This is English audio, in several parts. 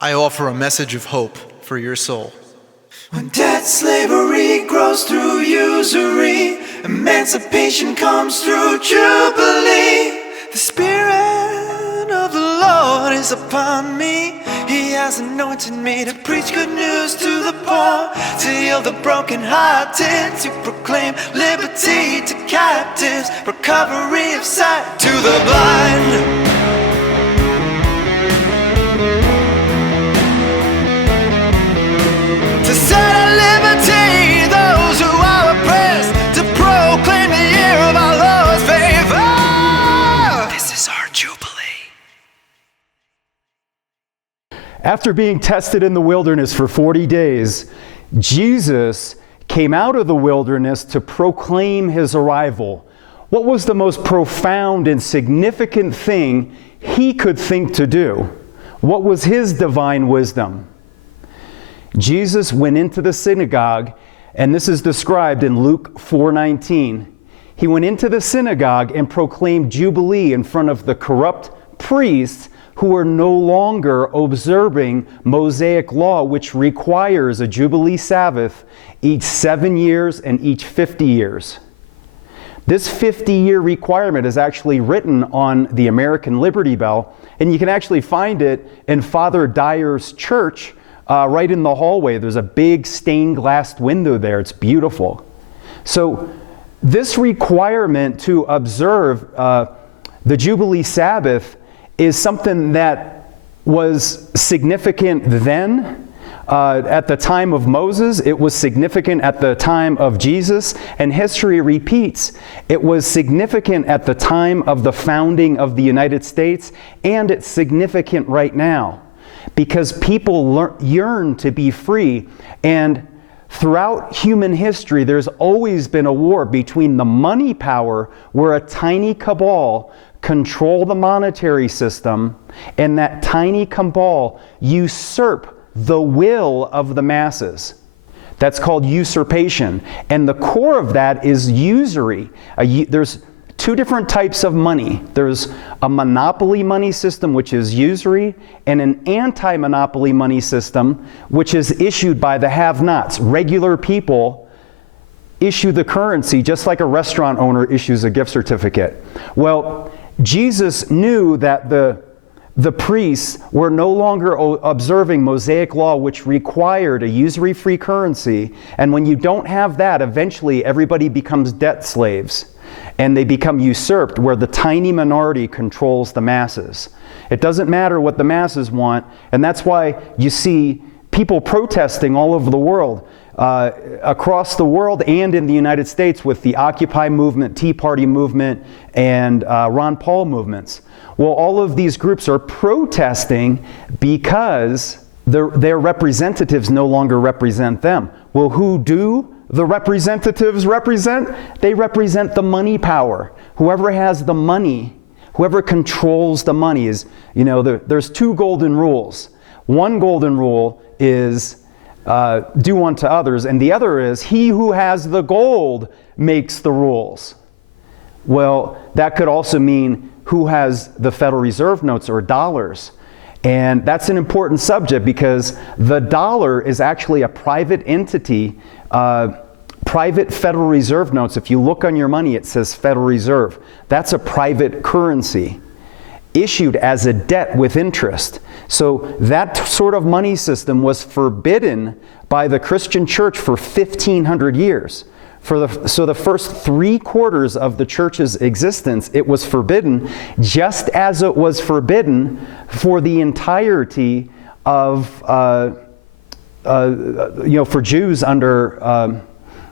I offer a message of hope for your soul. When debt slavery grows through usury, emancipation comes through Jubilee. The Spirit of the Lord is upon me. He has anointed me to preach good news to the poor, to heal the brokenhearted, to proclaim liberty to captives, recovery of sight to the blind. To set at liberty those who are oppressed, to proclaim the year of our Lord's favor. This is our Jubilee. After being tested in the wilderness for 40 days, Jesus came out of the wilderness to proclaim his arrival. What was the most profound and significant thing he could think to do? What was his divine wisdom? Jesus went into the synagogue, and this is described in Luke 4:19. He went into the synagogue and proclaimed Jubilee in front of the corrupt priests who were no longer observing Mosaic law, which requires a Jubilee Sabbath each 7 years and each 50 years. This 50-year requirement is actually written on the American Liberty Bell, and you can actually find it in Father Dyer's church. Right in the hallway, there's a big stained glass window there. It's beautiful. So this requirement to observe the Jubilee Sabbath is something that was significant then. At the time of Moses, it was significant at the time of Jesus, and history repeats. It was significant at the time of the founding of the United States, and it's significant right now. Because people yearn to be free, and throughout human history there's always been a war between the money power, where a tiny cabal control the monetary system, and that tiny cabal usurp the will of the masses. That's called usurpation, and the core of that is usury. There's two different types of money. There's a monopoly money system, which is usury, and an anti-monopoly money system, which is issued by the have-nots. Regular people issue the currency just like a restaurant owner issues a gift certificate. Well, Jesus knew that the priests were no longer observing Mosaic law, which required a usury-free currency, and when you don't have that, eventually everybody becomes debt slaves. And they become usurped, where the tiny minority controls the masses. It doesn't matter what the masses want, and that's why you see people protesting all over the world, across the world and in the United States, with the Occupy movement, Tea Party movement, and Ron Paul movements. Well, all of these groups are protesting because their representatives no longer represent them. Well, who do the representatives represent? They represent the money power. Whoever has the money, whoever controls the money is, there's two golden rules. One golden rule is do unto others, and the other is he who has the gold makes the rules. Well, that could also mean who has the Federal Reserve notes or dollars. And that's an important subject because the dollar is actually a private entity. Private Federal Reserve notes, if you look on your money, it says Federal Reserve. That's a private currency issued as a debt with interest. So that sort of money system was forbidden by the Christian church for 1,500 years. So the first 3/4 of the church's existence, it was forbidden, just as it was forbidden for the entirety of, for Jews under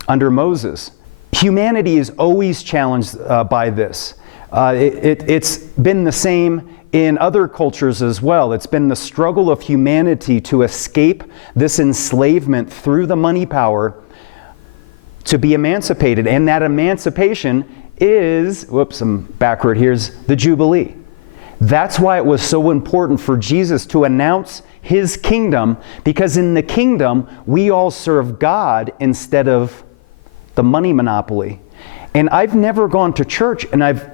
Moses. Humanity is always challenged by this. It's been the same in other cultures as well. It's been the struggle of humanity to escape this enslavement through the money power, to be emancipated. And that emancipation is, I'm backward, here's the Jubilee. That's why it was so important for Jesus to announce his kingdom, because in the kingdom, we all serve God instead of the money monopoly. And I've never gone to church and I've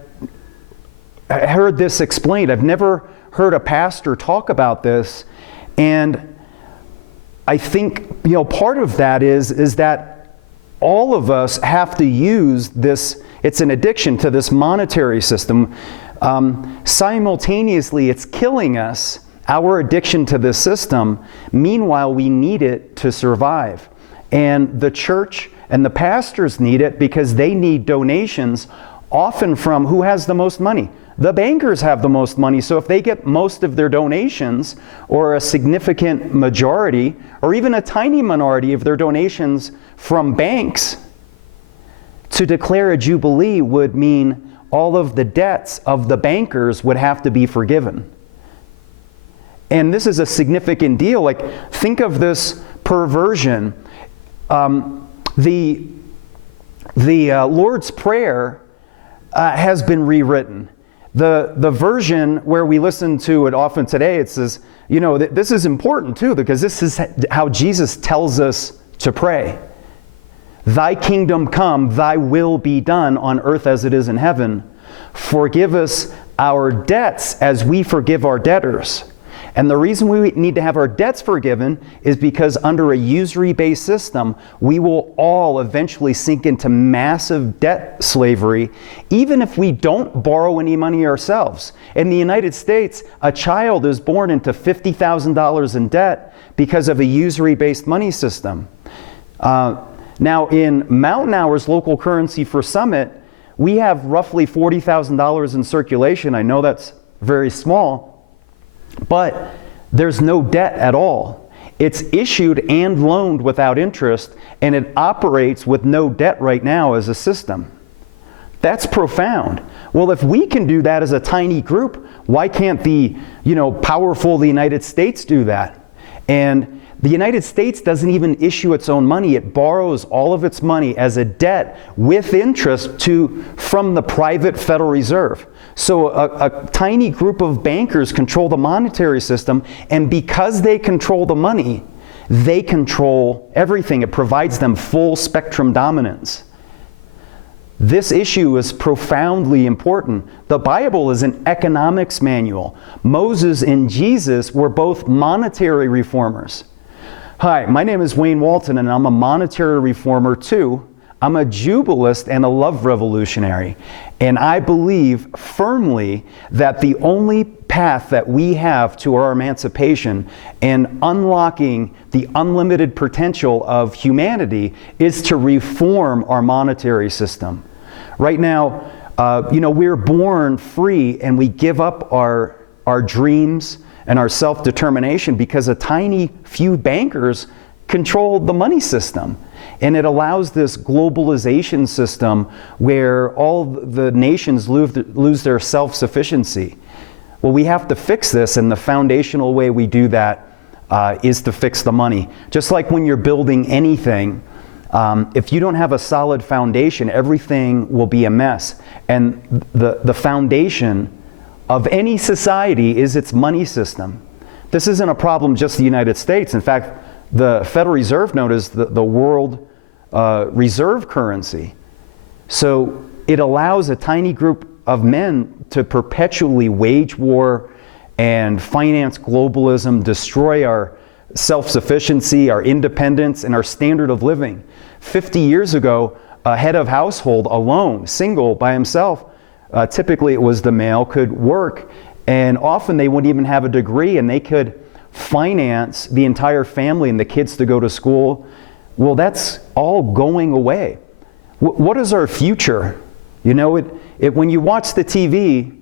heard this explained. I've never heard a pastor talk about this And I think, part of that is that all of us have to use this. It's an addiction to this monetary system. Simultaneously, it's killing us, our addiction to this system. Meanwhile, we need it to survive. And the church and the pastors need it because they need donations, often from who has the most money. The bankers have the most money, so if they get most of their donations, or a significant majority, or even a tiny minority of their donations from banks, to declare a Jubilee would mean all of the debts of the bankers would have to be forgiven. And this is a significant deal. Like, think of this perversion. The Lord's Prayer has been rewritten. The version where we listen to it often today, it says, this is important too, because this is how Jesus tells us to pray. Thy kingdom come, thy will be done on earth as it is in heaven. Forgive us our debts as we forgive our debtors. And the reason we need to have our debts forgiven is because under a usury-based system, we will all eventually sink into massive debt slavery, even if we don't borrow any money ourselves. In the United States, a child is born into $50,000 in debt because of a usury-based money system. Now, in Mountain Hour's local currency for Summit, we have roughly $40,000 in circulation. I know that's very small, but there's no debt at all. It's issued and loaned without interest, and it operates with no debt right now as a system. That's profound. Well, if we can do that as a tiny group, why can't the, powerful the United States do that? And the United States doesn't even issue its own money. It borrows all of its money as a debt with interest from the private Federal Reserve. So a tiny group of bankers control the monetary system, and because they control the money, they control everything. It provides them full spectrum dominance. This issue is profoundly important. The Bible is an economics manual. Moses and Jesus were both monetary reformers. Hi, my name is Wayne Walton, and I'm a monetary reformer too. I'm a jubilist and a love revolutionary. And I believe firmly that the only path that we have to our emancipation and unlocking the unlimited potential of humanity is to reform our monetary system. Right now, we're born free, and we give up our dreams and our self-determination because a tiny few bankers control the money system. And it allows this globalization system where all the nations lose their self-sufficiency. Well, we have to fix this, and the foundational way we do that is to fix the money. Just like when you're building anything, if you don't have a solid foundation, everything will be a mess. And the foundation of any society is its money system. This isn't a problem just the United States. In fact, the Federal Reserve Note is the world reserve currency. So it allows a tiny group of men to perpetually wage war and finance globalism, destroy our self-sufficiency, our independence, and our standard of living. 50 years ago, a head of household alone, single by himself, typically it was the male, could work, and often they wouldn't even have a degree, and they could finance the entire family and the kids to go to school. Well, that's all going away. What is our future? When you watch the TV,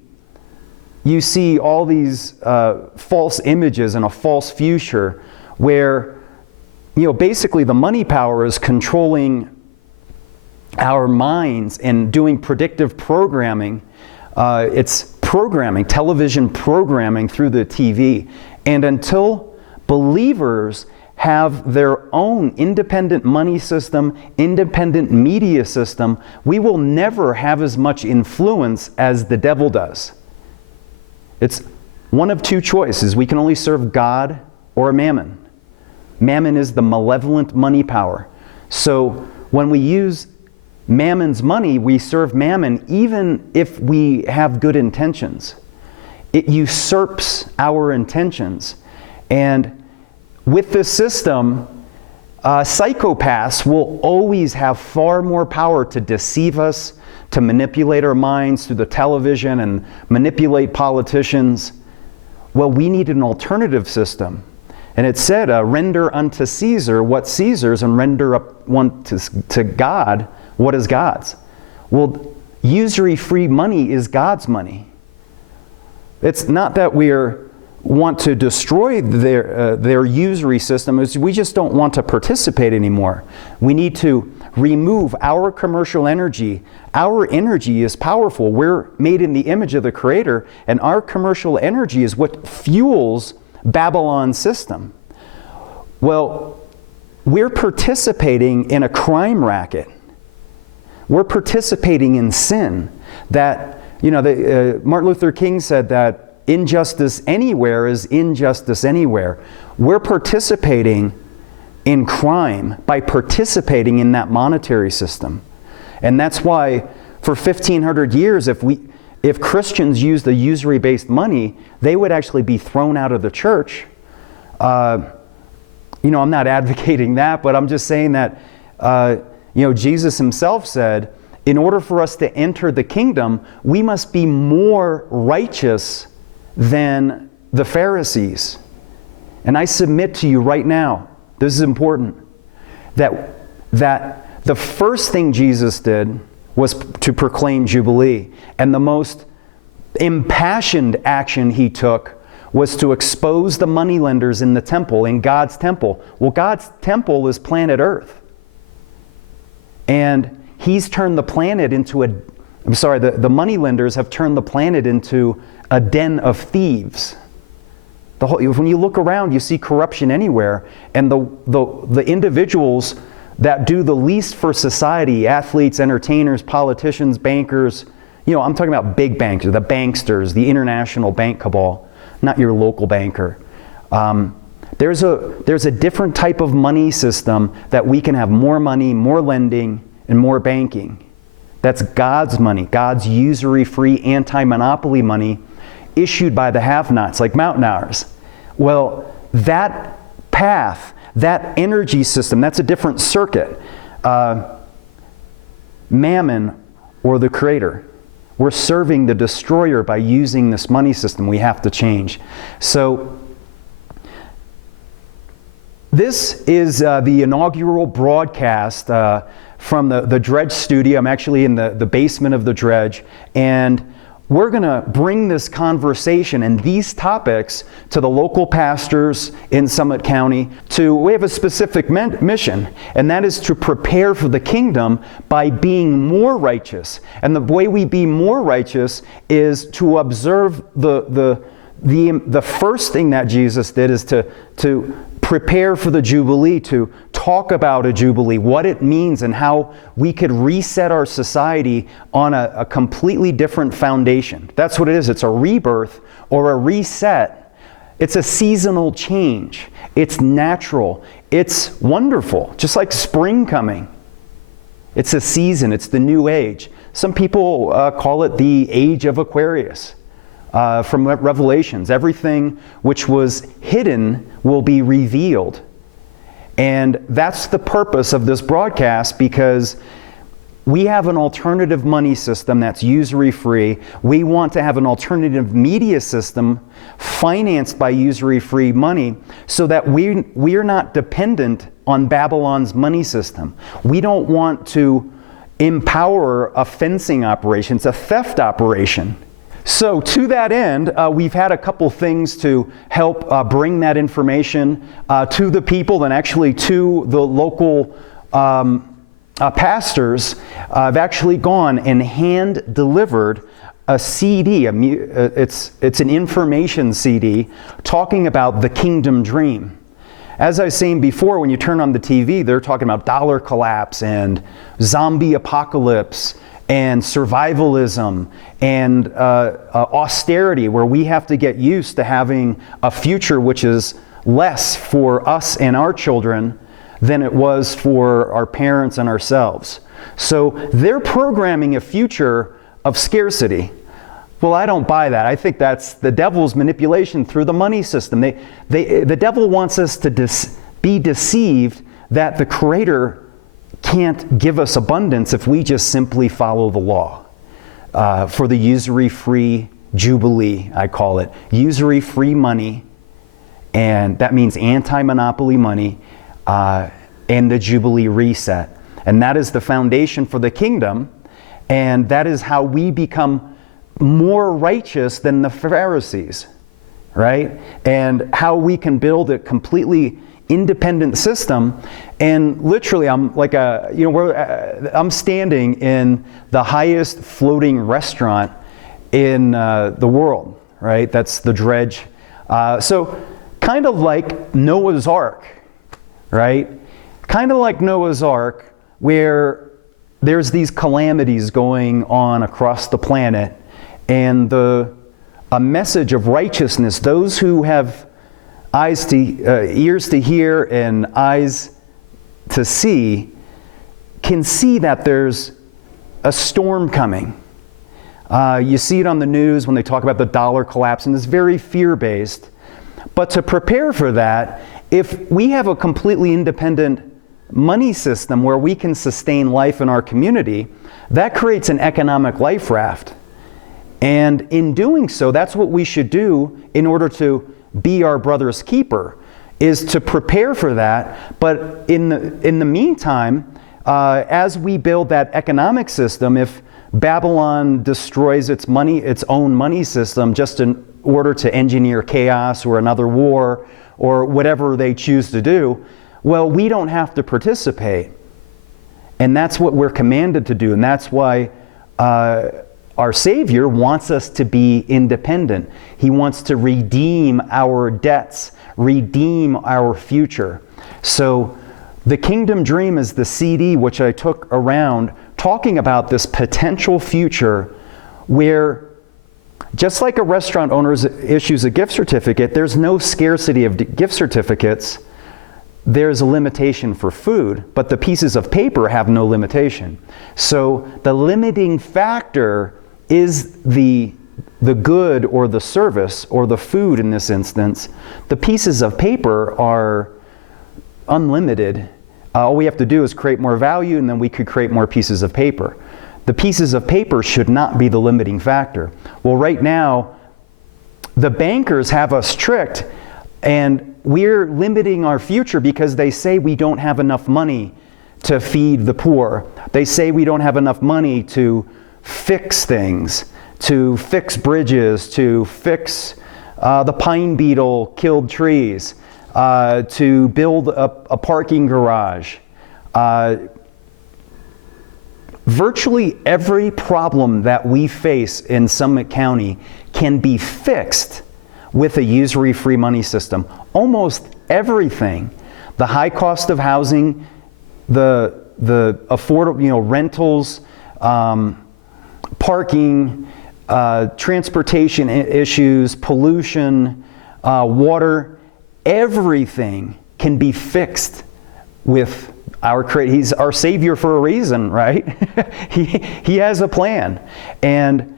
you see all these false images and a false future where, basically the money power is controlling our minds and doing predictive programming. It's programming, television programming through the TV. And until believers have their own independent money system, independent media system, we will never have as much influence as the devil does. It's one of two choices. We can only serve God or Mammon. Mammon is the malevolent money power. So when we use Mammon's money, we serve Mammon even if we have good intentions. It usurps our intentions. And with this system, psychopaths will always have far more power to deceive us, to manipulate our minds through the television and manipulate politicians. Well, we need an alternative system. And it said, render unto Caesar what Caesar's and render up one to God what is God's. Well, usury-free money is God's money. It's not that we want to destroy their usury system. We just don't want to participate anymore. We need to remove our commercial energy. Our energy is powerful. We're made in the image of the Creator, and our commercial energy is what fuels Babylon's system. Well, we're participating in a crime racket. We're participating in sin. That, Martin Luther King said that injustice anywhere is injustice anywhere. We're participating in crime by participating in that monetary system. And that's why for 1,500 years, if Christians used the usury-based money, they would actually be thrown out of the church. I'm not advocating that, but I'm just saying that, Jesus himself said, in order for us to enter the kingdom, we must be more righteous than the Pharisees. And I submit to you right now, this is important, that the first thing Jesus did was to proclaim Jubilee. And the most impassioned action he took was to expose the moneylenders in the temple, in God's temple. Well, God's temple is planet Earth. And he's turned the planet into the moneylenders have turned the planet into a den of thieves. When you look around, you see corruption anywhere. And the individuals that do the least for society, athletes, entertainers, politicians, bankers, I'm talking about big bankers, the banksters, the international bank cabal, not your local banker. There's a different type of money system that we can have more money, more lending, and more banking. That's God's money, God's usury-free anti-monopoly money issued by the have-nots, like mountainars. Well, that path, that energy system, that's a different circuit. Mammon or the Creator. We're serving the destroyer by using this money system. We have to change. So this is the inaugural broadcast from the Dredge studio. I'm actually in the basement of the Dredge, and we're going to bring this conversation and these topics to the local pastors in Summit County. We have a specific mission, and that is to prepare for the kingdom by being more righteous. And the way we be more righteous is to observe the first thing that Jesus did is to prepare for the Jubilee, to talk about a Jubilee, what it means and how we could reset our society on a completely different foundation. That's what it is. It's a rebirth or a reset. It's a seasonal change. It's natural. It's wonderful, just like spring coming. It's a season. It's the new age. Some people call it the age of Aquarius. From Revelations, everything which was hidden will be revealed. And that's the purpose of this broadcast, because we have an alternative money system that's usury-free. We want to have an alternative media system financed by usury-free money so that we are not dependent on Babylon's money system. We don't want to empower a fencing operation. It's a theft operation. So to that end, we've had a couple things to help bring that information to the people and actually to the local pastors. I've actually gone and hand-delivered a CD. It's an information CD talking about the kingdom dream. As I was saying before, when you turn on the TV, they're talking about dollar collapse and zombie apocalypse and survivalism and austerity, where we have to get used to having a future which is less for us and our children than it was for our parents and ourselves. So they're programming a future of scarcity. Well, I don't buy that. I think that's the devil's manipulation through the money system. The devil wants us to be deceived that the Creator can't give us abundance if we just simply follow the law. For the usury-free Jubilee, I call it. Usury-free money, and that means anti-monopoly money, and the Jubilee reset. And that is the foundation for the kingdom, and that is how we become more righteous than the Pharisees, right? And how we can build a completely independent system. And literally, I'm like I'm standing in the highest floating restaurant in the world, right? That's the Dredge. So kind of like Noah's Ark, right? Kind of like Noah's Ark, where there's these calamities going on across the planet, and a message of righteousness, those who have ears to hear and eyes to see, can see that there's a storm coming. You see it on the news when they talk about the dollar collapse, and it's very fear-based. But to prepare for that, if we have a completely independent money system where we can sustain life in our community, that creates an economic life raft. And in doing so, that's what we should do in order to be our brother's keeper, is to prepare for that. But in the meantime, as we build that economic system, if Babylon destroys its own money system just in order to engineer chaos or another war or whatever they choose to do, well, we don't have to participate. And that's what we're commanded to do. And that's why our Savior wants us to be independent. He wants to redeem our debts, redeem our future. So the Kingdom Dream is the CD which I took around talking about this potential future where, just like a restaurant owner issues a gift certificate, there's no scarcity of gift certificates. There's a limitation for food, but the pieces of paper have no limitation. So the limiting factor is the good or the service or the food in this instance. The pieces of paper are unlimited. All we have to do is create more value, and then we could create more pieces of paper. The pieces of paper should not be the limiting factor. Well, right now, the bankers have us tricked, and we're limiting our future because they say we don't have enough money to feed the poor. They say we don't have enough money to fix things, to fix bridges, to fix the pine beetle killed trees, to build a parking garage. Virtually every problem that we face in Summit County can be fixed with a usury-free money system. Almost everything. The high cost of housing, the affordable, rentals, parking, transportation issues, pollution, water, everything can be fixed with our Creator. He's our Savior for a reason, right? He has a plan, and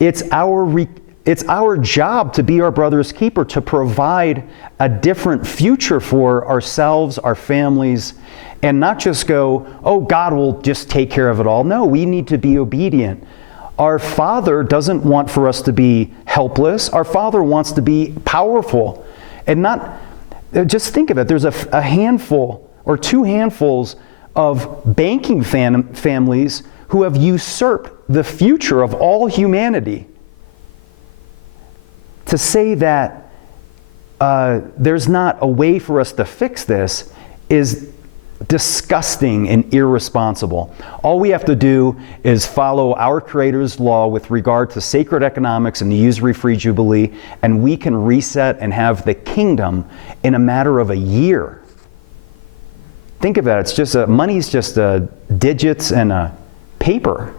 it's our job to be our brother's keeper, to provide a different future for ourselves, our families, and not just go, oh, God will just take care of it all. No, we need to be obedient. Our Father doesn't want for us to be helpless. Our Father wants to be powerful. And not, just think of it, there's a handful or two handfuls of banking families who have usurped the future of all humanity. To say that there's not a way for us to fix this is disgusting and irresponsible. All we have to do is follow our Creator's law with regard to sacred economics and the usury-free Jubilee, and we can reset and have the kingdom in a matter of a year. Think of that. It's just money's just digits and a paper.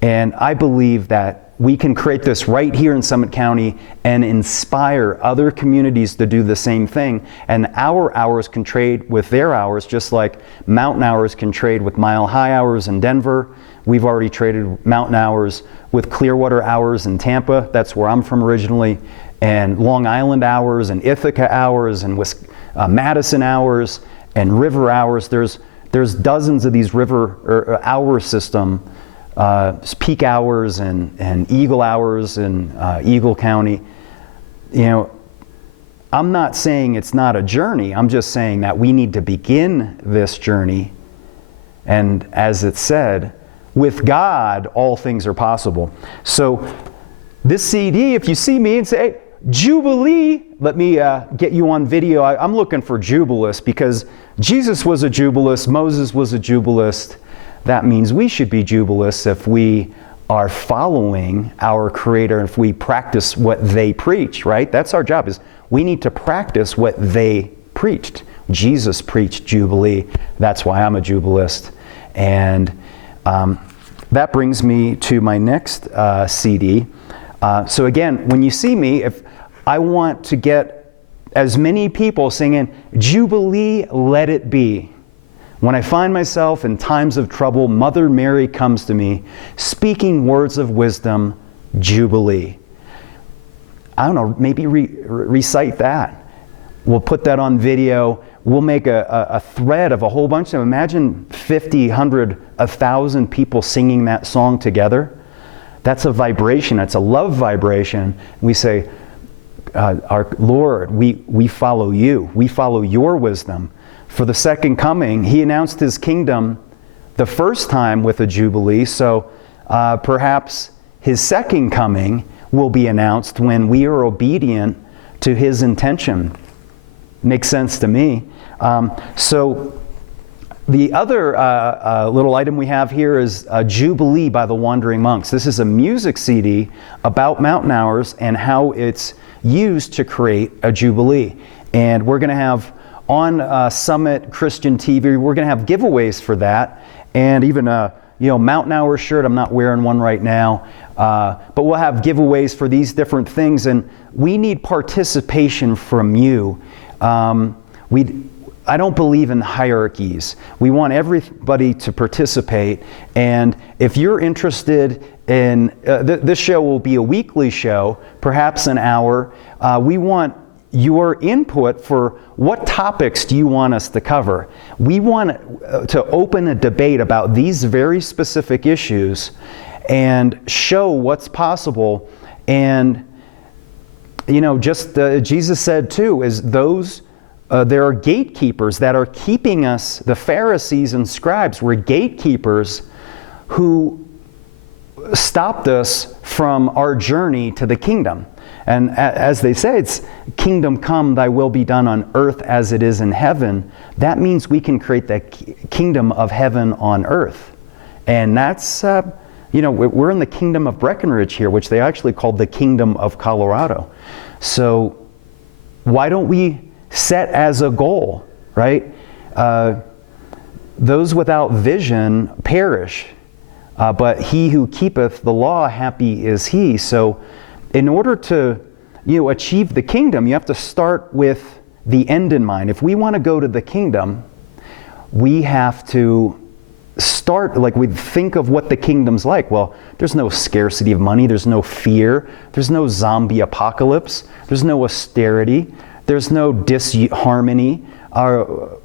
And I believe that we can create this right here in Summit County and inspire other communities to do the same thing. And our hours can trade with their hours, just like Mountain Hours can trade with Mile High Hours in Denver, We've already traded mountain hours with Clearwater hours in Tampa. That's where I'm from originally. And Long Island hours and Ithaca hours and Madison hours and river hours. There's dozens of these river or hour system, peak hours and Eagle hours in Eagle County. You know, I'm not saying it's not a journey. I'm just saying that we need to begin this journey. And as it said, with God, all things are possible. So this CD, if you see me and say, hey, Jubilee, let me get you on video. I'm looking for Jubilist because Jesus was a Jubilist, Moses was a Jubilist. That means we should be Jubilists if we are following our Creator, if we practice what they preach, right? That's our job, is we need to practice what they preached. Jesus preached Jubilee. That's why I'm a Jubilist. And that brings me to my next CD. So again, when you see me, if I want to get as many people singing, Jubilee, let it be. When I find myself in times of trouble, Mother Mary comes to me, speaking words of wisdom, Jubilee. I don't know, maybe recite that. We'll put that on video. We'll make a thread of a whole bunch of, imagine 50, 100, 1,000 people singing that song together. That's a vibration, that's a love vibration. We say, our Lord, we follow you. We follow your wisdom. For the second coming, he announced his kingdom the first time with a Jubilee, so perhaps his second coming will be announced when we are obedient to his intention. Makes sense to me. So the other little item we have here is Jubilee by the Wandering Monks. This is a music CD about mountain hours and how it's used to create a Jubilee. And we're going to have on Summit Christian TV, we're going to have giveaways for that, and even a mountain hour shirt. I'm not wearing one right now, but we'll have giveaways for these different things, and we need participation from you. I don't believe in hierarchies. We want everybody to participate, and if you're interested in this show will be a weekly show, perhaps an hour. We want your input for what topics do you want us to cover. We want to open a debate about these very specific issues and show what's possible. And just Jesus said too, is those there are gatekeepers that are keeping us. The Pharisees and scribes were gatekeepers who stopped us from our journey to the kingdom. And as they say, it's kingdom come, thy will be done on earth as it is in heaven. That means we can create the kingdom of heaven on earth. And that's, we're in the kingdom of Breckenridge here, which they actually called the kingdom of Colorado. So why don't we set as a goal, right? Those without vision perish, but he who keepeth the law, happy is he. So in order to achieve the kingdom, you have to start with the end in mind. If we want to go to the kingdom, we have to start, we think of what the kingdom's like. Well, there's no scarcity of money, there's no fear, there's no zombie apocalypse, there's no austerity, there's no disharmony. There's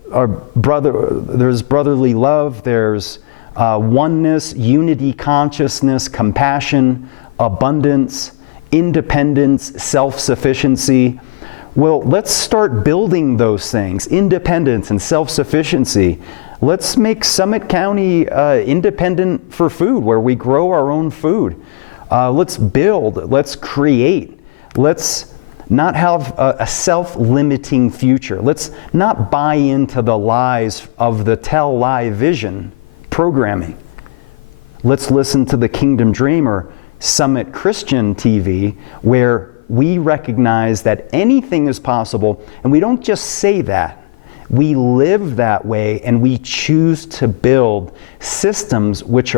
brotherly love, there's oneness, unity, consciousness, compassion, abundance, independence, self-sufficiency. Well, let's start building those things, independence and self-sufficiency. Let's make Summit County independent for food, where we grow our own food. Let's build, let's create. Let's not have a self-limiting future. Let's not buy into the lies of the tell lie vision programming. Let's listen to the Kingdom Dreamer, Summit Christian TV, where we recognize that anything is possible, and we don't just say that. We live that way, and we choose to build systems which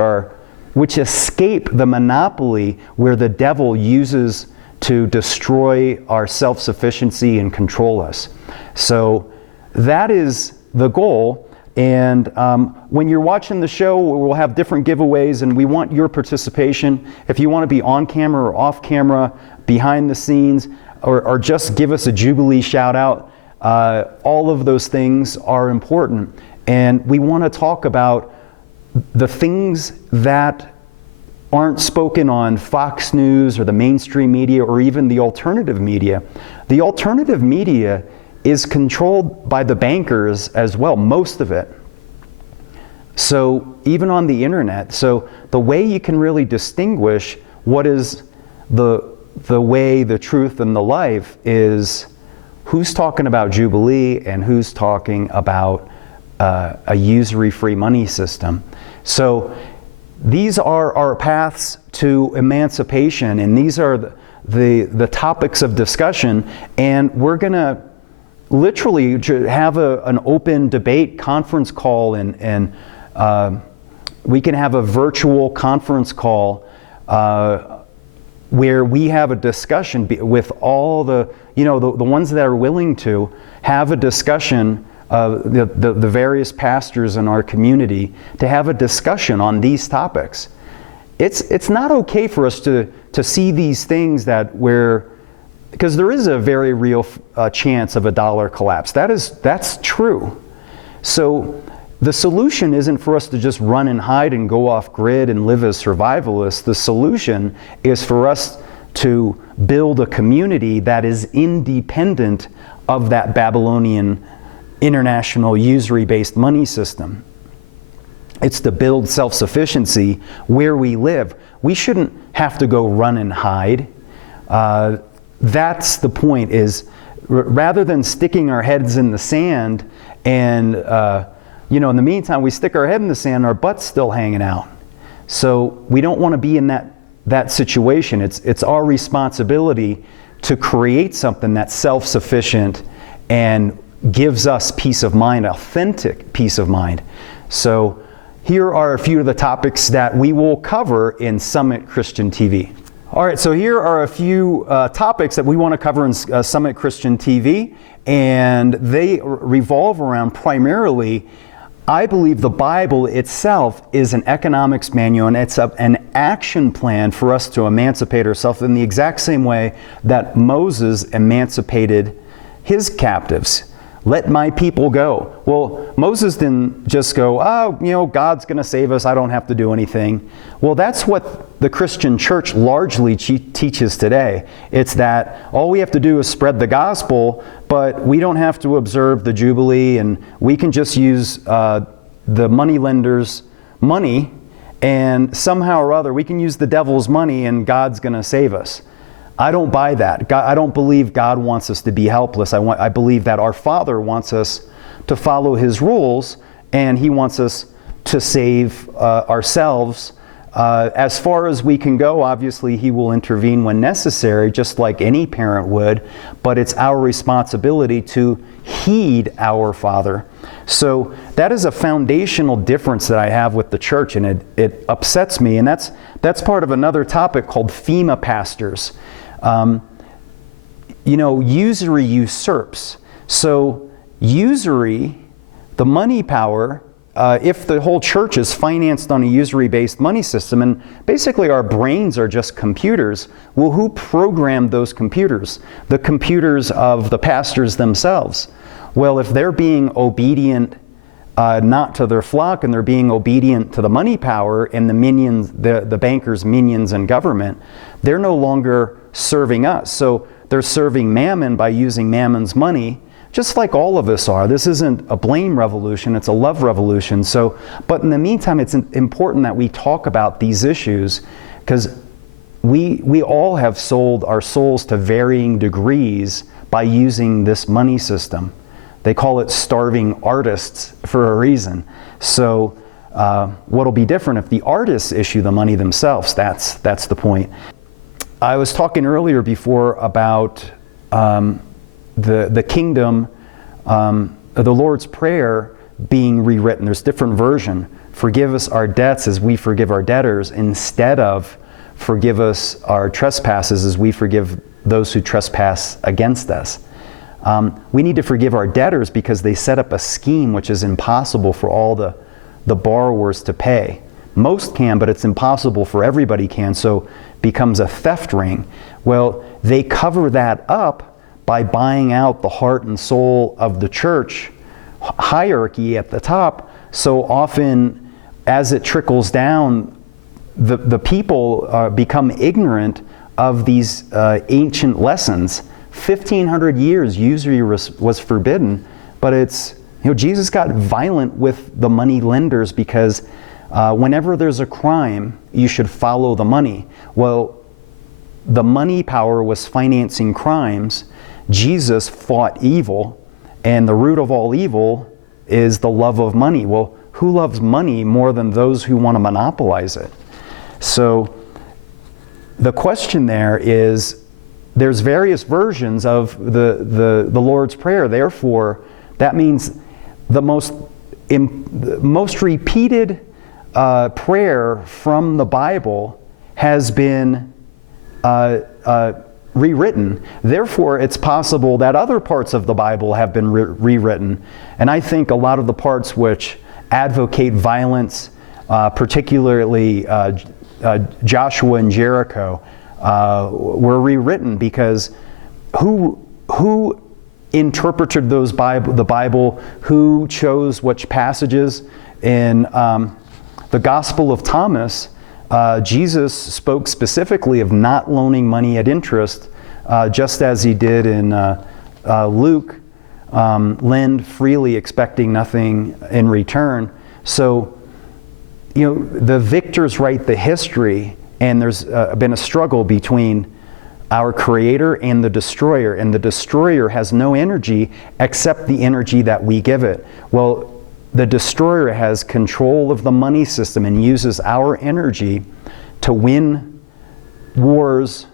escape the monopoly where the devil uses to destroy our self-sufficiency and control us. So that is the goal. And when you're watching the show, we'll have different giveaways, and we want your participation. If you want to be on camera or off camera, behind the scenes, or just give us a Jubilee shout out, all of those things are important. And we want to talk about the things that aren't spoken on Fox News or the mainstream media or even the alternative media. The alternative media is controlled by the bankers as well, most of it. So even on the internet, so the way you can really distinguish what is the way, the truth, and the life is who's talking about Jubilee and who's talking about a usury-free money system. So these are our paths to emancipation, and these are the topics of discussion, and we're going to literally have an open debate conference call, and we can have a virtual conference call where we have a discussion with all the ones that are willing to have a discussion, the various pastors in our community, to have a discussion on these topics. It's not okay for us to see these things because there is a very real chance of a dollar collapse. That's true. So the solution isn't for us to just run and hide and go off grid and live as survivalists. The solution is for us to build a community that is independent of that Babylonian international usury-based money system. It's to build self-sufficiency where we live. We shouldn't have to go run and hide. That's the point, is rather than sticking our heads in the sand and in the meantime we stick our head in the sand, our butt's still hanging out. So we don't want to be in that situation. It's our responsibility to create something that's self-sufficient and gives us peace of mind, authentic peace of mind. So here are a few of the topics that we will cover in Summit Christian TV. All right, so here are a few topics that we want to cover in Summit Christian TV, and they revolve around primarily, I believe the Bible itself is an economics manual, and it's an action plan for us to emancipate ourselves in the exact same way that Moses emancipated his captives. Let my people go. Well, Moses didn't just go, God's going to save us, I don't have to do anything. Well, that's what the Christian church largely teaches today. It's that all we have to do is spread the gospel, but we don't have to observe the Jubilee, and we can just use the moneylender's money, and somehow or other we can use the devil's money and God's going to save us. I don't buy that. I don't believe God wants us to be helpless. I believe that our Father wants us to follow His rules, and He wants us to save ourselves. As far as we can go, obviously He will intervene when necessary, just like any parent would, but it's our responsibility to heed our Father. So that is a foundational difference that I have with the church, and it upsets me, and that's part of another topic called FEMA pastors. Usury usurps. So usury, the money power, if the whole church is financed on a usury-based money system, and basically our brains are just computers, well, who programmed those computers? The computers of the pastors themselves. Well, if they're being obedient not to their flock, and they're being obedient to the money power and the minions, the bankers' minions in government, they're no longer serving us. So they're serving mammon by using mammon's money, just like all of us are. This isn't a blame revolution, it's a love revolution. So, but in the meantime, it's important that we talk about these issues, because we all have sold our souls to varying degrees by using this money system. They call it starving artists for a reason. So what'll be different if the artists issue the money themselves? That's the point. I was talking earlier before about the kingdom, the Lord's Prayer being rewritten. There's different version. Forgive us our debts as we forgive our debtors, instead of forgive us our trespasses as we forgive those who trespass against us. We need to forgive our debtors because they set up a scheme which is impossible for all the borrowers to pay. Most can, but it's impossible for everybody can, so becomes a theft ring. Well, they cover that up by buying out the heart and soul of the church hierarchy at the top. So often, as it trickles down, the people become ignorant of these ancient lessons. 1,500 years usury was forbidden, but it's, Jesus got violent with the money lenders because whenever there's a crime, you should follow the money. Well, the money power was financing crimes. Jesus fought evil, and the root of all evil is the love of money. Well, who loves money more than those who want to monopolize it? So the question there is, there's various versions of the Lord's Prayer. Therefore, that means the most repeated prayer from the Bible has been rewritten. Therefore, it's possible that other parts of the Bible have been rewritten. And I think a lot of the parts which advocate violence, particularly Joshua and Jericho, were rewritten because who interpreted the Bible, who chose which passages? In the Gospel of Thomas, Jesus spoke specifically of not loaning money at interest, just as he did in Luke, lend freely expecting nothing in return. So, the victors write the history, and there's been a struggle between our Creator and the destroyer, and the destroyer has no energy except the energy that we give it. Well, the destroyer has control of the money system and uses our energy to win wars,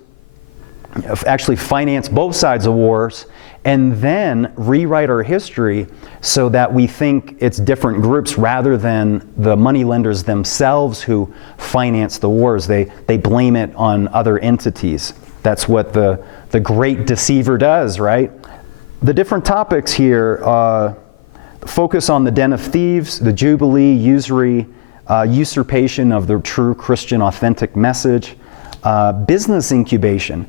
actually finance both sides of wars, and then rewrite our history so that we think it's different groups rather than the moneylenders themselves who finance the wars. They blame it on other entities. That's what the great deceiver does, right? The different topics here focus on the den of thieves, the Jubilee, usury, usurpation of the true Christian authentic message, business incubation.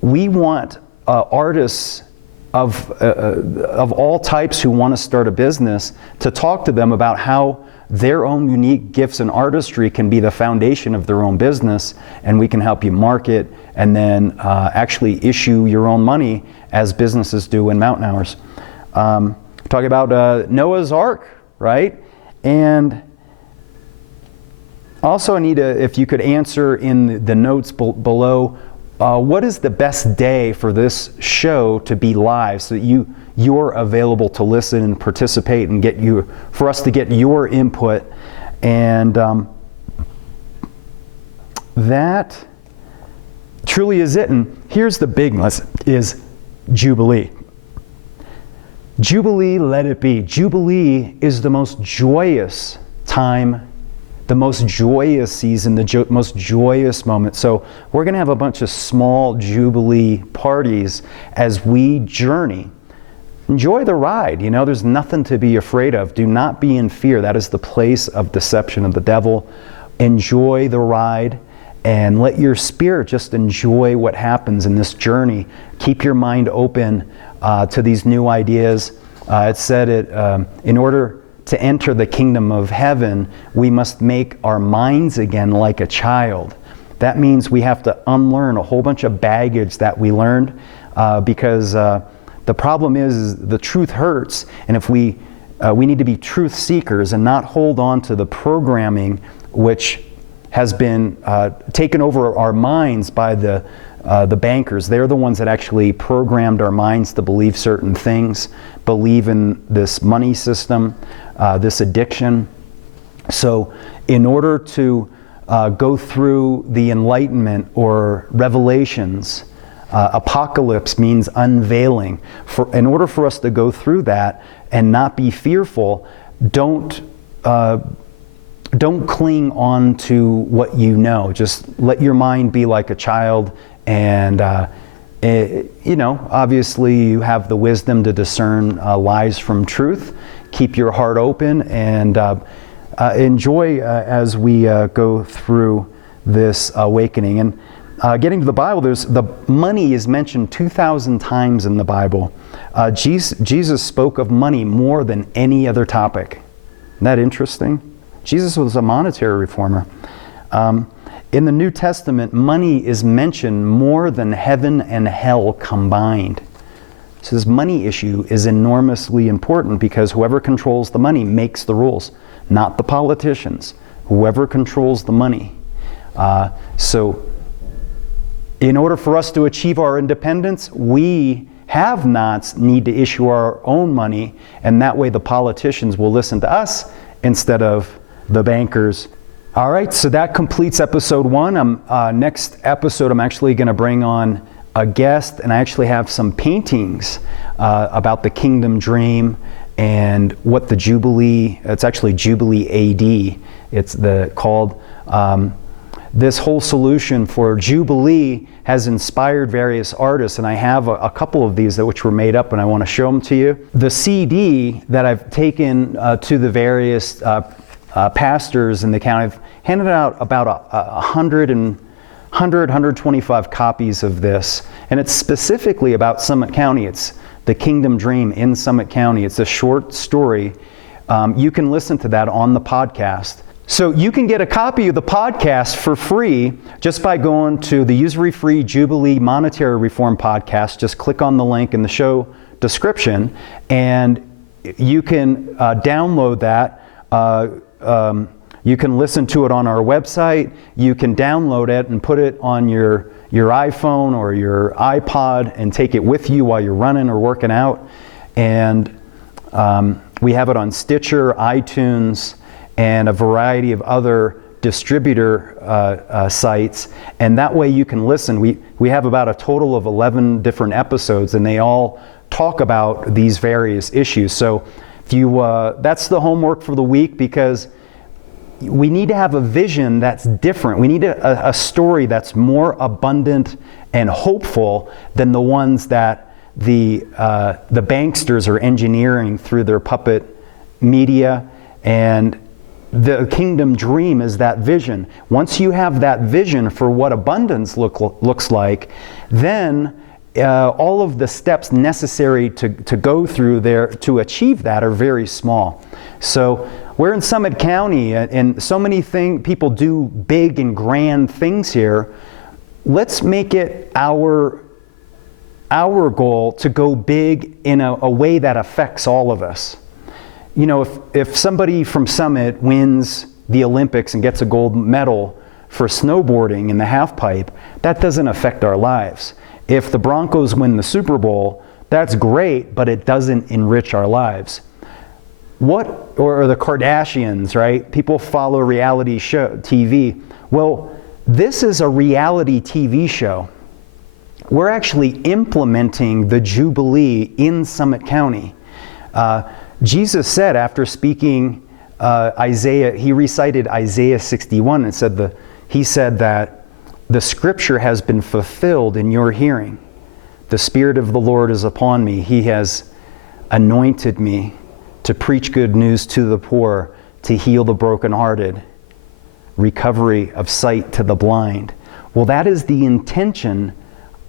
We want artists of all types who want to start a business to talk to them about how their own unique gifts and artistry can be the foundation of their own business, and we can help you market and then actually issue your own money as businesses do in Mountain Hours. Talking about Noah's Ark, right? And also I need to, if you could answer in the notes below, what is the best day for this show to be live so that you're available to listen and participate and for us to get your input? And that truly is it. And here's the big lesson, is Jubilee. Jubilee, let it be. Jubilee is the most joyous time, the most joyous season, the most joyous moment. So we're going to have a bunch of small Jubilee parties as we journey. Enjoy the ride. There's nothing to be afraid of. Do not be in fear. That is the place of deception of the devil. Enjoy the ride and let your spirit just enjoy what happens in this journey. Keep your mind open to these new ideas. It said in order to enter the kingdom of heaven, we must make our minds again like a child. That means we have to unlearn a whole bunch of baggage that we learned because the problem is the truth hurts, and if we need to be truth seekers and not hold on to the programming which has been taken over our minds by the bankers. They're the ones that actually programmed our minds to believe certain things, believe in this money system, this addiction. So in order to go through the enlightenment or revelations, apocalypse means unveiling. In order for us to go through that and not be fearful, don't cling on to what you know. Just let your mind be like a child and Obviously you have the wisdom to discern lies from truth. Keep your heart open and enjoy as we go through this awakening. And getting to the Bible, the money is mentioned 2,000 times in the Bible. Jesus spoke of money more than any other topic. Isn't that interesting? Jesus was a monetary reformer. In the New Testament, money is mentioned more than heaven and hell combined. So this money issue is enormously important because whoever controls the money makes the rules, not the politicians. Whoever controls the money. So in order for us to achieve our independence, we have-nots need to issue our own money, and that way the politicians will listen to us instead of the bankers. All right, so that completes episode 1. Next episode, I'm actually going to bring on a guest, and I actually have some paintings about the kingdom dream and what the Jubilee, it's actually Jubilee AD, it's called. This whole solution for Jubilee has inspired various artists, and I have a couple of these which were made up, and I want to show them to you. The CD that I've taken to the various pastors in the county, I've handed out about 125 copies of this, and it's specifically about Summit County. It's the Kingdom Dream in Summit County. It's a short story. You can listen to that on the podcast. So you can get a copy of the podcast for free just by going to the usury-free Jubilee Monetary Reform podcast. Just click on the link in the show description, and you can download that. You can listen to it on our website. You can download it and put it on your iPhone or your iPod and take it with you while you're running or working out. And we have it on Stitcher, iTunes, and a variety of other distributor sites, and that way you can listen. We have about a total of 11 different episodes, and they all talk about these various issues. So if you, that's the homework for the week, because we need to have a vision that's different. We need a story that's more abundant and hopeful than the ones that the banksters are engineering through their puppet media. And the kingdom dream is that vision. Once you have that vision for what abundance looks like, then all of the steps necessary to go through there to achieve that are very small. So we're in Summit County, and so many people do big and grand things here. Let's make it our goal to go big in a way that affects all of us. You know, if somebody from Summit wins the Olympics and gets a gold medal for snowboarding in the half pipe, that doesn't affect our lives. If the Broncos win the Super Bowl, that's great, but it doesn't enrich our lives. Or the Kardashians, right? People follow reality TV. Well, this is a reality TV show. We're actually implementing the Jubilee in Summit County. Jesus said, after speaking Isaiah, he recited Isaiah 61 and he said that the scripture has been fulfilled in your hearing. The Spirit of the Lord is upon me. He has anointed me to preach good news to the poor, to heal the brokenhearted, recovery of sight to the blind. Well, that is the intention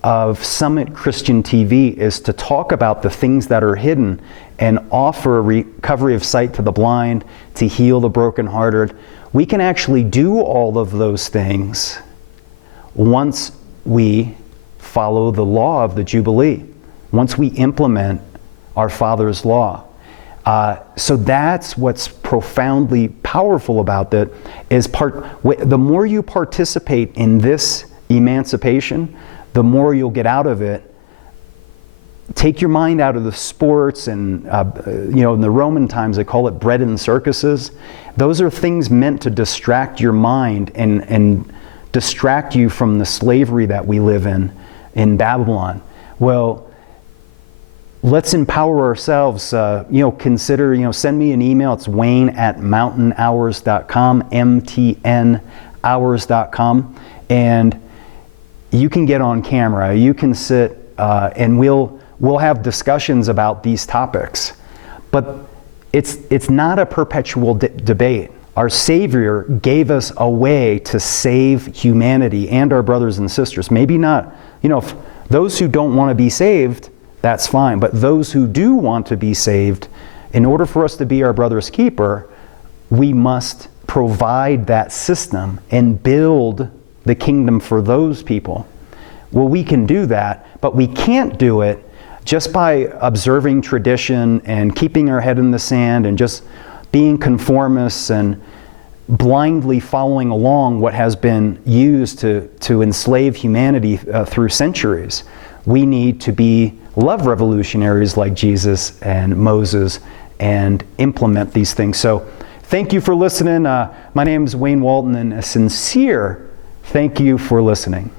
of Summit Christian TV, is to talk about the things that are hidden and offer recovery of sight to the blind, to heal the brokenhearted. We can actually do all of those things once we follow the law of the Jubilee, once we implement our Father's law. So that's what's profoundly powerful about that, is the more you participate in this emancipation, the more you'll get out of it. Take your mind out of the sports and, in the Roman times, they call it bread and circuses. Those are things meant to distract your mind and distract you from the slavery that we live in Babylon. Well, let's empower ourselves. Consider, send me an email. It's wayne@mountainhours.com, mtnhours.com. And you can get on camera. You can sit and we'll have discussions about these topics. But it's not a perpetual debate. Our Savior gave us a way to save humanity and our brothers and sisters. Maybe not, if those who don't want to be saved, that's fine. But those who do want to be saved, in order for us to be our brother's keeper, we must provide that system and build the kingdom for those people. Well, we can do that, but we can't do it just by observing tradition and keeping our head in the sand and just being conformists and blindly following along what has been used to enslave humanity through centuries. We need to be love revolutionaries like Jesus and Moses and implement these things. So thank you for listening. My name is Wayne Walton, and a sincere thank you for listening.